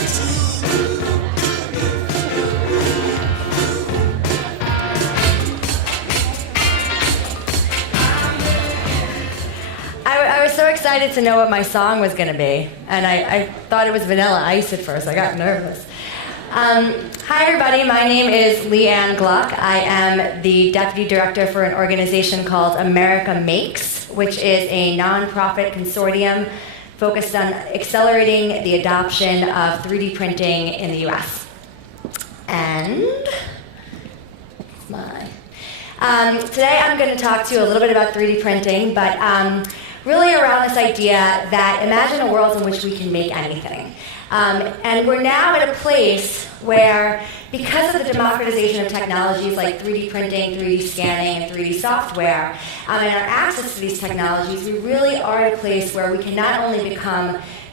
I was so excited to know what my song was going to be, and I thought it was Vanilla Ice at first. I got nervous. Hi, everybody. My name is Leanne Gluck. I am the Deputy Director for an organization called America Makes, which is a nonprofit consortium focused on accelerating the adoption of 3D printing in the U.S. And today I'm going to talk to you a little bit about 3D printing, but really around this idea that imagine a world in which we can make anything. And we're now at a place where, because of the democratization of technologies like 3D printing, 3D scanning, and 3D software, and our access to these technologies, we really are at a place where we can not only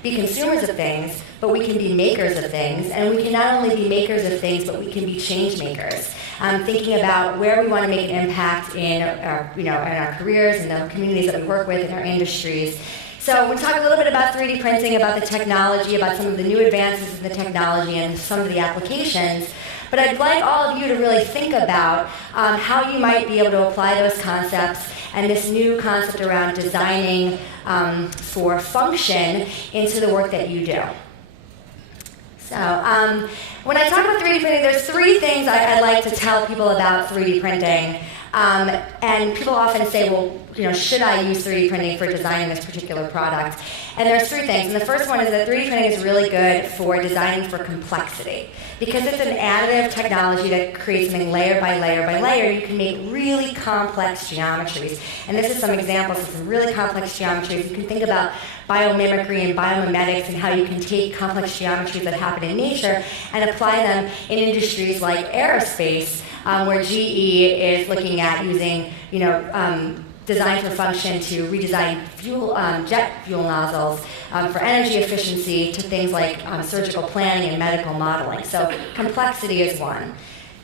be consumers of things, but we can be makers of things. And we can not only be makers of things, but we can be change makers. Thinking about where we want to make an impact in our, in our careers, in the communities that we work with, in our industries. So we'll talk a little bit about 3D printing, about the technology, about some of the new advances in the technology and some of the applications. But I'd like all of you to really think about how you might be able to apply those concepts and this new concept around designing for function into the work that you do. So when I talk about 3D printing, there's three things I'd like to tell people about 3D printing. And people often say, well, should I use 3D printing for designing this particular product? And there's three things. And the first one is that 3D printing is really good for designing for complexity. Because it's an additive technology that creates something layer by layer by layer, you can make really complex geometries. And this is some examples of some really complex geometries. You can think about biomimicry and biomimetics and how you can take complex geometries that happen in nature and apply them in industries like aerospace, where GE is looking at using, design for function to redesign jet fuel nozzles for energy efficiency to things like surgical planning and medical modeling. So complexity is one.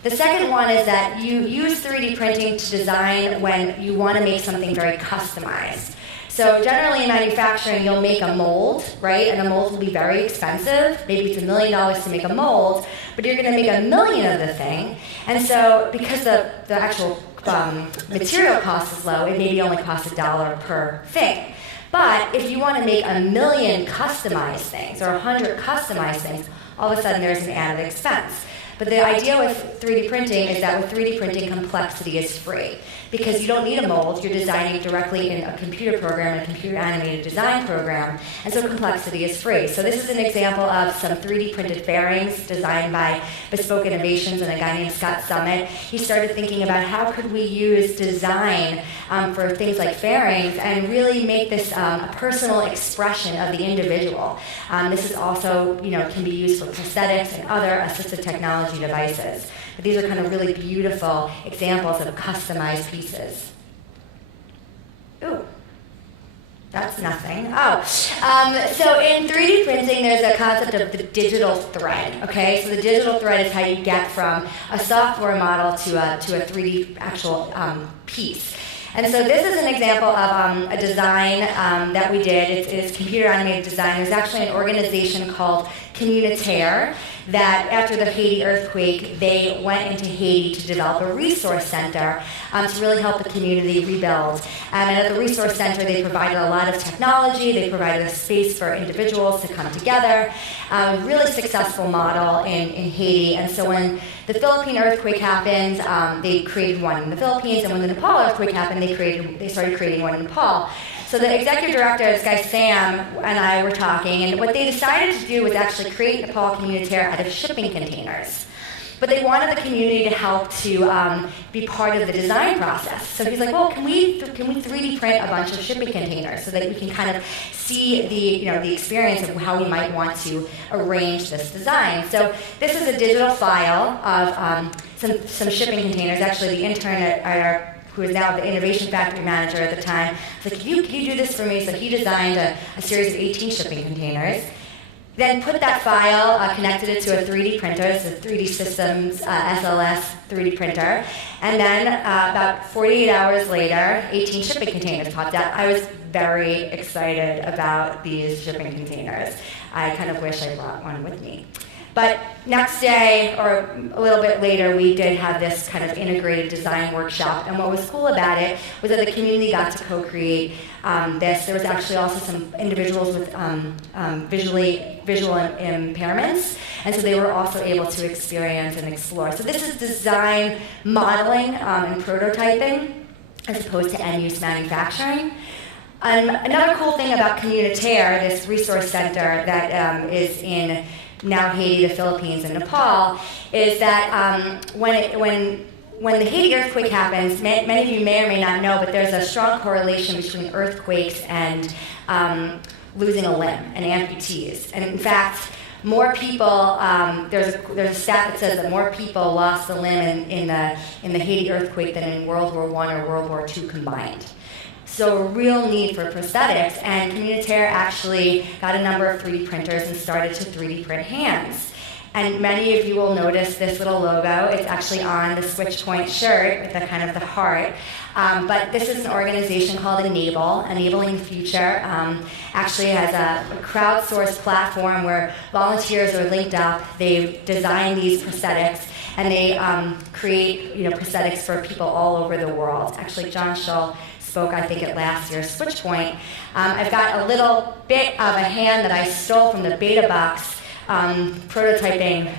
The second one is that you use 3D printing to design when you want to make something very customized. So generally in manufacturing, you'll make a mold, right? And the mold will be very expensive. Maybe it's $1 million to make a mold, but you're going to make 1 million of the thing. And so because the actual material cost is low, it maybe only costs $1 per thing. But if you want to make 1 million customized things or 100 customized things, all of a sudden there's an added expense. But the idea with 3D printing is that with 3D printing, complexity is free. Because you don't need a mold, you're designing directly in a computer program, a computer-animated design program, and so complexity is free. So this is an example of some 3D printed fairings designed by Bespoke Innovations and a guy named Scott Summit. He started thinking about how could we use design for things like fairings and really make this a personal expression of the individual. This is also, can be used for prosthetics and other assistive technology devices. But these are kind of really beautiful examples of customized pieces. Ooh, that's nothing. So in 3D printing, there's a concept of the digital thread. Okay, so the digital thread is how you get from a software model to a 3D actual piece. And so this is an example of a design that we did. It's computer animated design. There's actually an organization called Humanitarian that after the Haiti earthquake, they went into Haiti to develop a resource center to really help the community rebuild. And at the resource center, they provided a lot of technology. They provided a space for individuals to come together. A really successful model in Haiti. And so when the Philippine earthquake happened, they created one in the Philippines. And when the Nepal earthquake happened, they started creating one in Nepal. So the executive director, this guy Sam, and I were talking, and what they decided to do was actually create Nepal Communitaire out of shipping containers. But they wanted the community to help to be part of the design process. So he's like, well, can we 3D print a bunch of shipping containers so that we can kind of see the experience of how we might want to arrange this design. So this is a digital file of some shipping containers. Actually, the intern at our who is now the innovation factory manager at the time, was like, can you do this for me? So he designed a series of 18 shipping containers. then put that file, connected it to a 3D printer. It's a 3D Systems SLS 3D printer. And then about 48 hours later, 18 shipping containers popped out. I was very excited about these shipping containers. I kind of wish I brought one with me. But next day, or a little bit later, we did have this kind of integrated design workshop. And what was cool about it was that the community got to co-create this. There was actually also some individuals with visual impairments. And so they were also able to experience and explore. So this is design modeling and prototyping as opposed to end-use manufacturing. Another cool thing about Communitaire, this resource center that is in now Haiti, the Philippines, and Nepal, is that when the Haiti earthquake happens, many of you may or may not know, but there's a strong correlation between earthquakes and losing a limb and amputees. And in fact, more people, there's a stat that says that more people lost a limb in the Haiti earthquake than in World War I or World War II combined. So a real need for prosthetics, and Communitaire actually got a number of 3D printers and started to 3D print hands. And many of you will notice this little logo. It's actually on the SwitchPoint shirt with the kind of the heart. But this is an organization called Enabling the Future. Actually has a crowdsourced platform where volunteers are linked up. They've designed these prosthetics, and they create prosthetics for people all over the world. Actually, John Shull spoke, I think, at last year's SwitchPoint. I've got a little bit of a hand that I stole from the Beta Box prototyping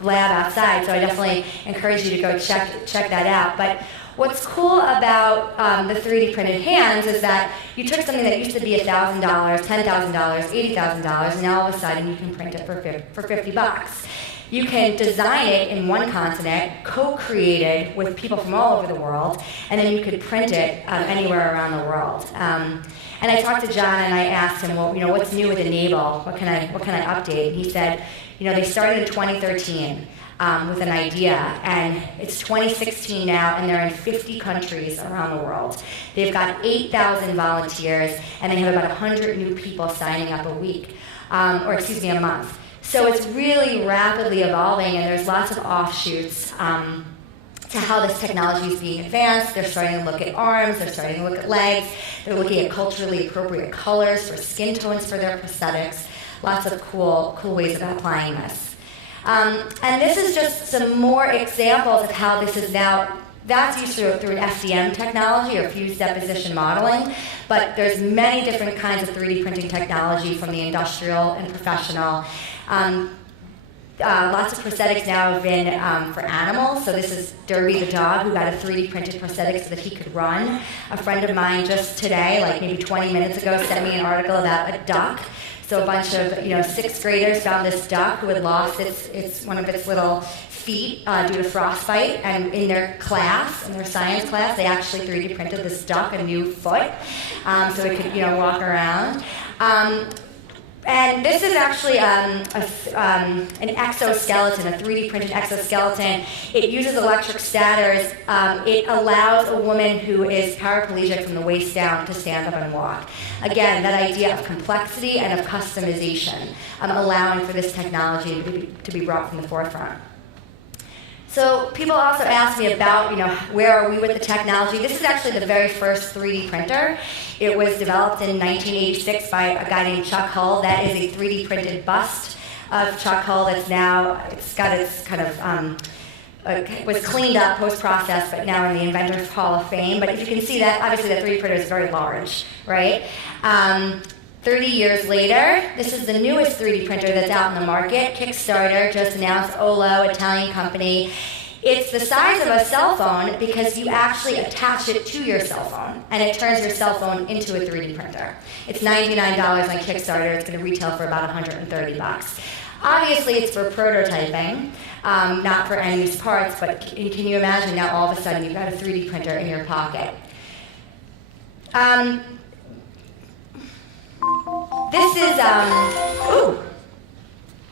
lab outside, so I definitely encourage you to go check that out. But what's cool about the 3D printed hands is that you took something that used to be $1,000, $10,000, $80,000, and now all of a sudden you can print it for $50. You can design it in one continent, co-created with people from all over the world, and then you could print it anywhere around the world. And I talked to John and I asked him, well, what's new with Enable? What can I update? And he said, they started in 2013 with an idea, and it's 2016 now, and they're in 50 countries around the world. They've got 8,000 volunteers, and they have about 100 new people signing up a month. So it's really rapidly evolving, and there's lots of offshoots to how this technology is being advanced. They're starting to look at arms, they're starting to look at legs, they're looking at culturally appropriate colors for skin tones for their prosthetics. Lots of cool ways of applying this. And this is just some more examples of how this is now. That's used through an FDM technology, or fused deposition modeling, but there's many different kinds of 3D printing technology, from the industrial and professional. Lots of prosthetics now have been for animals. So this is Derby the dog, who got a 3D printed prosthetic so that he could run. A friend of mine just today, like maybe 20 minutes ago, sent me an article about a duck. So a bunch of sixth graders found this duck who had lost one of its little feet due to frostbite, and in their science class, they actually 3D printed this duck a new foot so it could walk around. And this is actually an exoskeleton, a 3D printed exoskeleton. It uses electric stators. It allows a woman who is paraplegic from the waist down to stand up and walk. Again, that idea of complexity and of customization, allowing for this technology to be brought from the forefront. So people also ask me about, where are we with the technology? This is actually the very first 3D printer. It was developed in 1986 by a guy named Chuck Hull. That is a 3D printed bust of Chuck Hull that's now, it's got its kind of, was cleaned up post-process, but now in the Inventor's Hall of Fame. But if you can see that, obviously the 3D printer is very large, right? 30 years later, this is the newest 3D printer that's out in the market. Kickstarter just announced, Olo, Italian company. It's the size of a cell phone because you actually attach it to your cell phone, and it turns your cell phone into a 3D printer. It's $99 on Kickstarter. It's going to retail for about $130. Obviously, it's for prototyping, not for end-use parts, but can you imagine now all of a sudden you've got a 3D printer in your pocket? This is,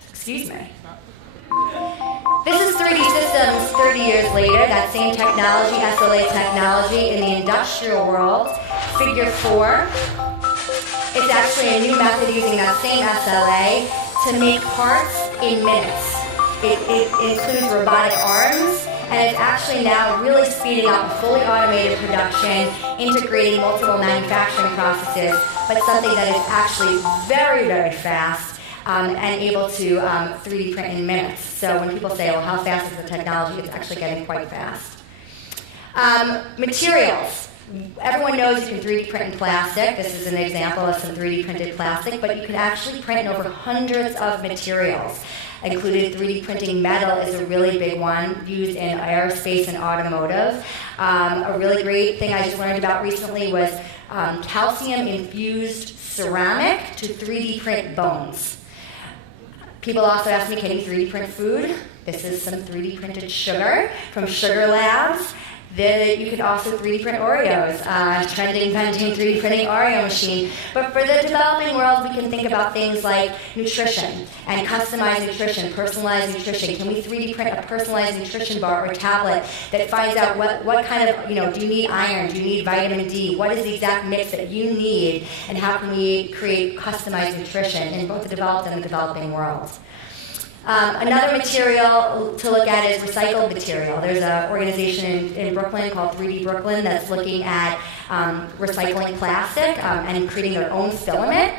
excuse me. This is 3D Systems 30 years later, that same technology, SLA technology, in the industrial world. Figure 4. It's actually a new method using that same SLA to make parts in minutes. It includes robotic arms, and it's actually now really speeding up fully automated production, integrating multiple manufacturing processes, but something that is actually very, very fast and able to 3D print in minutes. So when people say, well, how fast is the technology, it's actually getting quite fast. Materials. Everyone knows you can 3D print in plastic. This is an example of some 3D printed plastic, but you can actually print in over hundreds of materials. Included 3D printing metal is a really big one, used in aerospace and automotive. A really great thing I just learned about recently was calcium-infused ceramic to 3D print bones. People also ask me, can you 3D print food? This is some 3D printed sugar from Sugar Labs. You could also 3D print Oreos, trending 3D printing Oreo machine. But for the developing world, we can think about things like nutrition and customized nutrition, personalized nutrition. Can we 3D print a personalized nutrition bar or tablet that finds out what kind of, do you need iron, do you need vitamin D, what is the exact mix that you need, and how can we create customized nutrition in both the developed and the developing world. Another material to look at is recycled material. There's an organization in Brooklyn called 3D Brooklyn that's looking at recycling plastic and creating their own filament.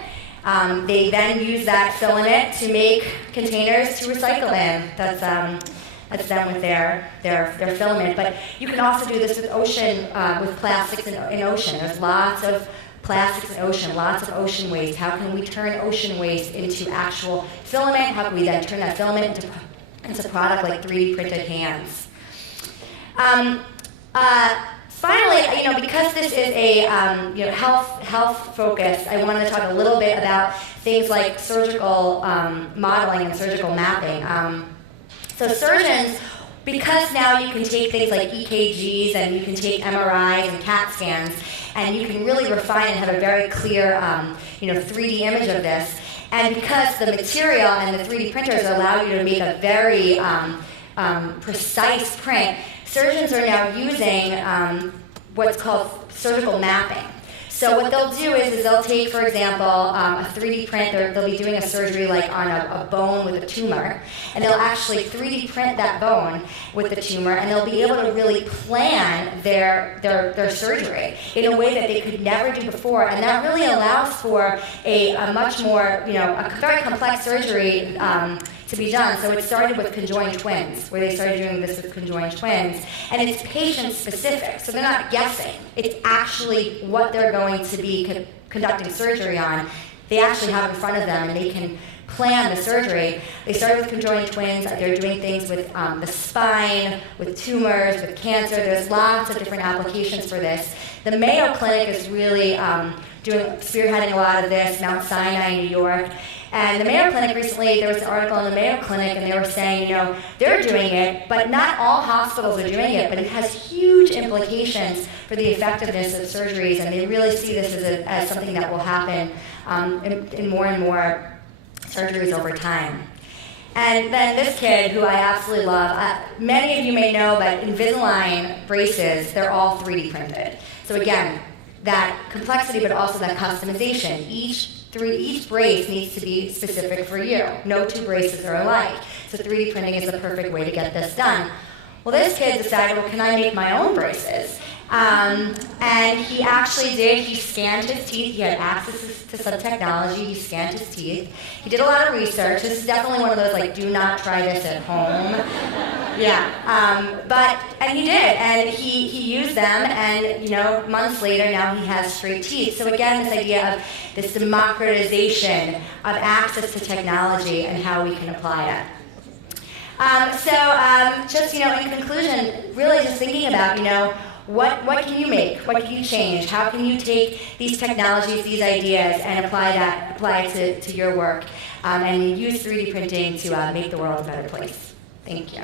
They then use that filament to make containers to recycle in. That's them with their filament. But you can also do this with ocean, with plastics in ocean. There's lots of plastics in ocean, lots of ocean waste. How can we turn ocean waste into actual filament? How can we then turn that filament into product like 3D printed hands? Finally, because this is a health focus, I wanted to talk a little bit about things like surgical modeling and surgical mapping. So surgeons, because now you can take things like EKGs and you can take MRIs and CAT scans, and you can really refine and have a very clear 3D image of this. And because the material and the 3D printers allow you to make a very precise print, surgeons are now using what's called surgical mapping. So what they'll do is they'll take, for example, a 3D print. They'll be doing a surgery like on a bone with a tumor, and they'll actually 3D print that bone with the tumor, and they'll be able to really plan their surgery in a way that they could never do before, and that really allows for a much more, a very complex surgery to be done. So it started with conjoined twins, where they started doing this with conjoined twins, and it's patient specific, so they're not guessing. It's actually what they're going to be conducting surgery on. They actually have in front of them, and they can plan the surgery. They started with conjoined twins. They're doing things with the spine, with tumors, with cancer. There's lots of different applications for this. The Mayo Clinic is really spearheading a lot of this, Mount Sinai in New York. And the Mayo Clinic recently, there was an article in the Mayo Clinic, and they were saying, they're doing it, but not all hospitals are doing it, but it has huge implications for the effectiveness of surgeries, and they really see this as something that will happen in more and more surgeries over time. And then this kid, who I absolutely love, many of you may know, but Invisalign braces, they're all 3D printed. So again, that complexity, but also that customization. Each brace needs to be specific for you. No two braces are alike. So 3D printing is the perfect way to get this done. Well, this kid decided, well, can I make my own braces? And he actually did. He scanned his teeth. He had access to some technology. He scanned his teeth. He did a lot of research. This is definitely one of those, do not try this at home. And he did. And he used them. And, months later, now he has straight teeth. So again, this idea of this democratization of access to technology and how we can apply it. In conclusion, really just thinking about, what can you make? What can you change? How can you take these technologies, these ideas, and apply it to your work, and use 3D printing to make the world a better place? Thank you.